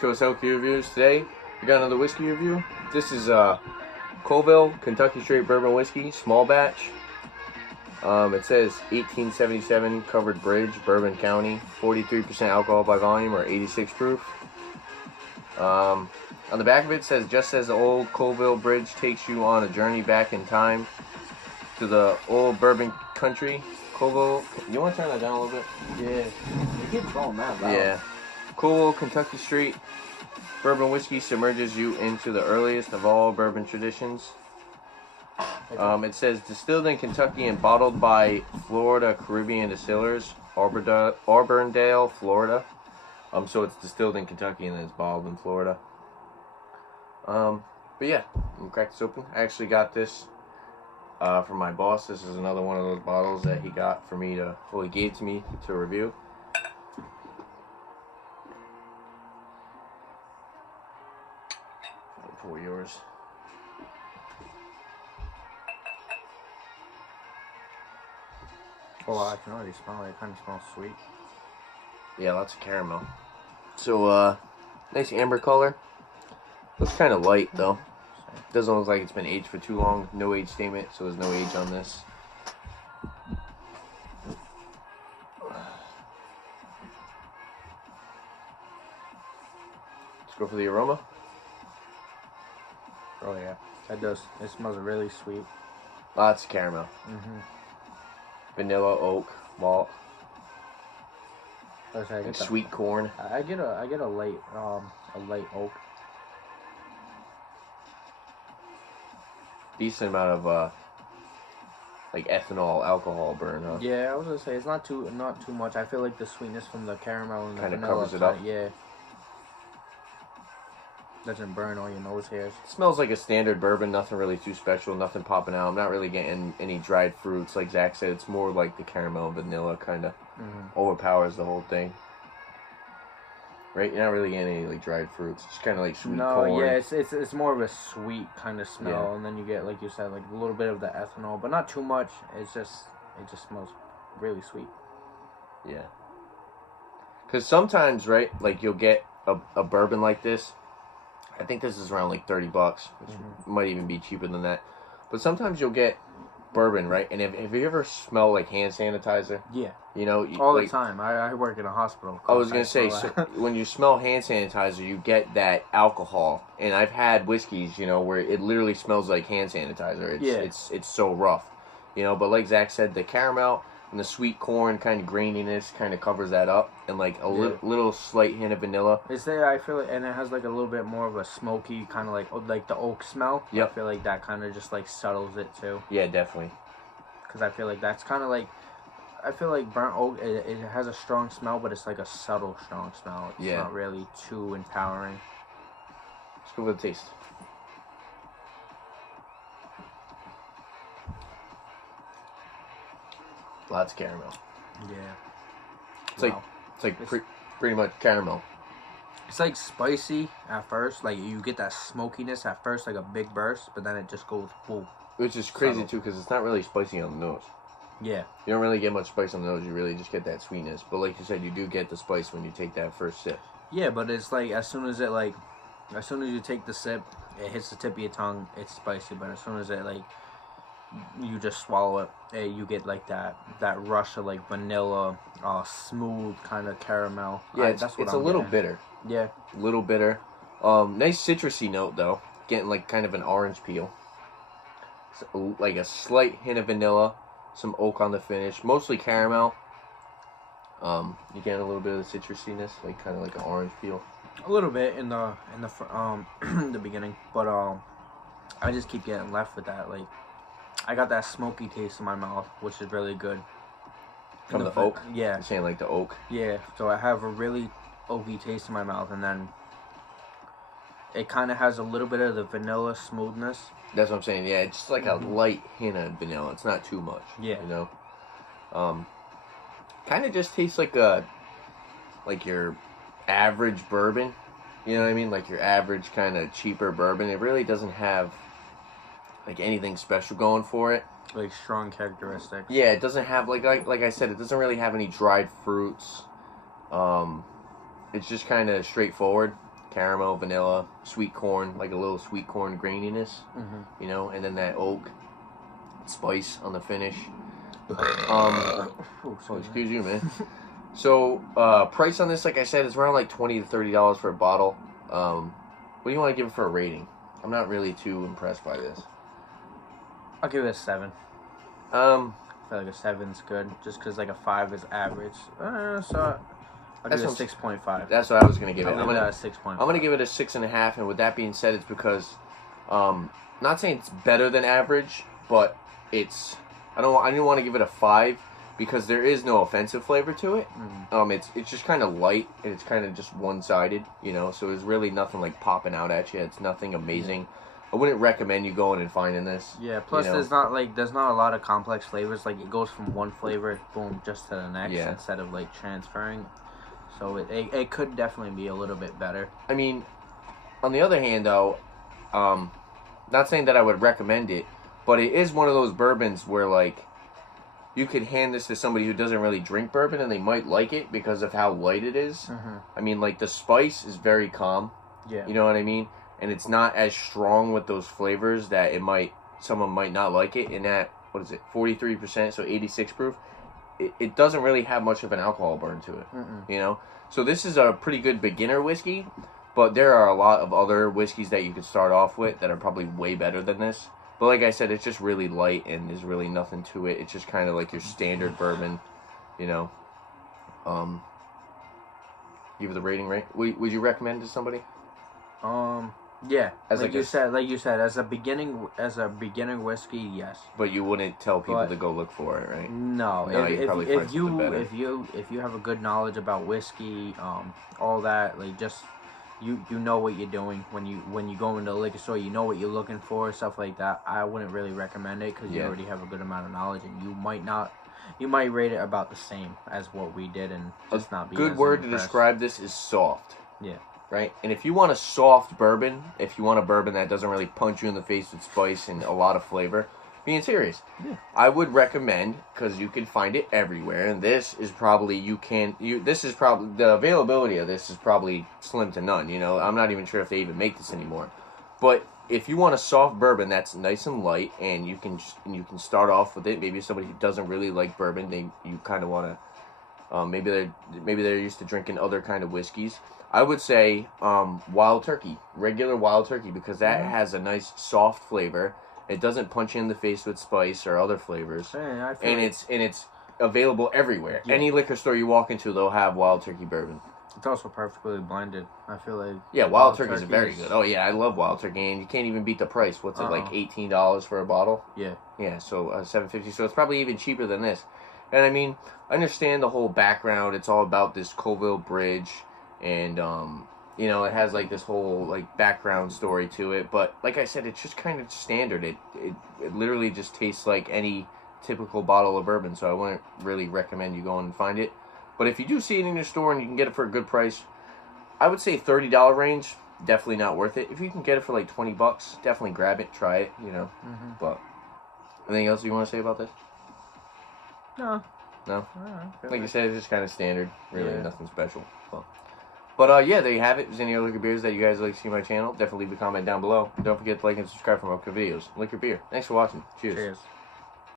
East Coast Whiskey Reviews. Today, we got another whiskey review. This is Colville Kentucky Straight Bourbon Whiskey, small batch. It says 1877 covered bridge, Bourbon County, 43% alcohol by volume or 86 proof. On the back of it says, just as the old Colville Bridge takes you on a journey back in time to the old bourbon country, Colville, you want to turn that down a little bit? Yeah, it gets going that loud. Yeah. Colville Kentucky Straight Bourbon Whiskey submerges you into the earliest of all bourbon traditions. It says distilled in Kentucky and bottled by Florida Caribbean Distillers, Auburndale, Florida. So it's distilled in Kentucky and then it's bottled in Florida. But yeah, I'm gonna crack this open. I actually got this from my boss. This is another one of those bottles that he got for me to, well, he gave to me to review. For yours. Oh, I can already smell it. It kind of smells sweet. Yeah, lots of caramel. So, nice amber color. Looks kind of light, though. Doesn't look like it's been aged for too long. No age statement, so there's no age on this. Let's go for the aroma. Oh, yeah. That does. It smells really sweet. Lots of caramel. Vanilla, oak, malt, and sweet corn. I get a light oak. Decent amount of like ethanol alcohol burn, huh? Yeah, I was gonna say it's not too much. I feel like the sweetness from the caramel and the Kinda vanilla covers it up. Yeah. Doesn't burn all your nose hairs. Smells like a standard bourbon, nothing really too special, nothing popping out. I'm not really getting any dried fruits, like Zach said. It's more like the caramel and vanilla kind of overpowers the whole thing. Right? You're not really getting any like dried fruits. It's kind of like sweet corn. No, yeah, it's more of a sweet kind of smell, and then you get, like you said, like a little bit of the ethanol, but not too much. It just smells really sweet. Yeah. Because sometimes, right, like you'll get a bourbon like this. I think this is around like $30, which might even be cheaper than that. But sometimes you'll get bourbon, right? And have you ever smelled like hand sanitizer? Yeah. You know, all like, the time. I work in a hospital. I was gonna say, so when you smell hand sanitizer, you get that alcohol. And I've had whiskeys, you know, where it literally smells like hand sanitizer. It's so rough, you know. But like Zach said, the caramel and the sweet corn kind of graininess kind of covers that up, and like a little slight hint of vanilla. It's there. I feel like, and it has like a little bit more of a smoky kind of like the oak smell. Yep. I feel like that kind of just like settles it too. Yeah, definitely. Because I feel like that's kind of like, I feel like burnt oak. It has a strong smell, but it's like a subtle strong smell. It's not really too empowering. Let's go for the taste. Lots of caramel. Yeah. It's like pretty much caramel. It's like spicy at first. Like you get that smokiness at first, like a big burst, but then it just goes full. Which is crazy too, because it's not really spicy on the nose. Yeah. You don't really get much spice on the nose. You really just get that sweetness. But like you said, you do get the spice when you take that first sip. Yeah, but it's like as soon as you take the sip, it hits the tip of your tongue. It's spicy, but as soon as it like you just swallow it, you get like that rush of like vanilla, smooth kind of caramel. Yeah, it's a little bitter. Yeah, a little bitter. Nice citrusy note though. Getting like kind of an orange peel. So, like a slight hint of vanilla, some oak on the finish, mostly caramel. You get a little bit of the citrusiness, like kind of like an orange peel. A little bit in the the beginning, but I just keep getting left with that. Like I got that smoky taste in my mouth, which is really good. From the oak? Yeah. You're saying like the oak? Yeah. So I have a really oaky taste in my mouth, and then it kind of has a little bit of the vanilla smoothness. That's what I'm saying. Yeah, it's just like a light hint of vanilla. It's not too much. Yeah. You know. Kind of just tastes like your average bourbon. You know what I mean? Like your average kind of cheaper bourbon. It really doesn't have like anything special going for it. Like strong characteristics. Yeah, it doesn't have like I said, it doesn't really have any dried fruits. It's just kind of straightforward. caramel, vanilla, sweet corn, like a little sweet corn graininess, you know, and then that oak spice on the finish. Excuse you, man. So, price on this, like I said, is around like $20 to $30 for a bottle. What do you want to give it for a rating? I'm not really too impressed by this. I'll give it a 7. I feel like a 7's good, just because like a 5 is average. So I'll give it a 6.5. That's what I was gonna give it. I'm gonna 6.5. I'm gonna give it a 6.5. And with that being said, it's because, not saying it's better than average, but it's. I didn't want to give it a 5 because there is no offensive flavor to it. It's just kind of light and it's kind of just one-sided, you know. So there's really nothing like popping out at you. It's nothing amazing. I wouldn't recommend you going and finding this. Yeah. Plus, you know, there's not a lot of complex flavors. Like it goes from one flavor, boom, just to the next instead of like transferring. So it could definitely be a little bit better. I mean, on the other hand, though, not saying that I would recommend it, but it is one of those bourbons where like you could hand this to somebody who doesn't really drink bourbon and they might like it because of how light it is. I mean, like the spice is very calm. Yeah. You know what I mean? And it's not as strong with those flavors that someone might not like it. And that, what is it, 43%, so 86 proof. It doesn't really have much of an alcohol burn to it. You know? So this is a pretty good beginner whiskey, but there are a lot of other whiskeys that you could start off with that are probably way better than this. But like I said, it's just really light and there's really nothing to it. It's just kind of like your standard bourbon, you know. Give it the rating, right? Would you recommend it to somebody? Yeah. As like you said, as a beginner whiskey, yes. But you wouldn't tell people to go look for it, right? No. If you have a good knowledge about whiskey, all that, like just you know what you're doing when you go into the liquor store. You know what you're looking for, stuff like that. I wouldn't really recommend it because you already have a good amount of knowledge, and you might rate it about the same as what we did, and just not be good as word impressed. to describe this is soft. Yeah. Right? And if you want a soft bourbon, if you want a bourbon that doesn't really punch you in the face with spice and a lot of flavor, being serious, I would recommend, because you can find it everywhere, and this is probably, the availability of this is probably slim to none, you know. I'm not even sure if they even make this anymore. But if you want a soft bourbon that's nice and light, and you can start off with it, maybe somebody who doesn't really like bourbon, you kind of want to, maybe they're used to drinking other kind of whiskeys. I would say Wild Turkey, regular Wild Turkey, because that has a nice soft flavor. It doesn't punch you in the face with spice or other flavors, it's available everywhere. Yeah. Any liquor store you walk into, they'll have Wild Turkey bourbon. It's also perfectly blended. I feel like Wild Turkey is very good. Oh yeah, I love Wild Turkey, and you can't even beat the price. What's it like $18 for a bottle? Yeah. So $7.50. So it's probably even cheaper than this. And I mean, I understand the whole background. It's all about this Colville Bridge. And, you know, it has, like, this whole, like, background story to it. But, like I said, it's just kind of standard. It literally just tastes like any typical bottle of bourbon. So I wouldn't really recommend you going and find it. But if you do see it in your store and you can get it for a good price, I would say $30 range, definitely not worth it. If you can get it for, like, $20, definitely grab it, try it, you know. But, anything else you want to say about this? No. No? Like you said, it's just kind of standard. Really nothing special. But yeah, there you have it. If there's any other liquor beers that you guys like to see on my channel, definitely leave a comment down below. Don't forget to like and subscribe for more videos. Liquor beer. Thanks for watching. Cheers.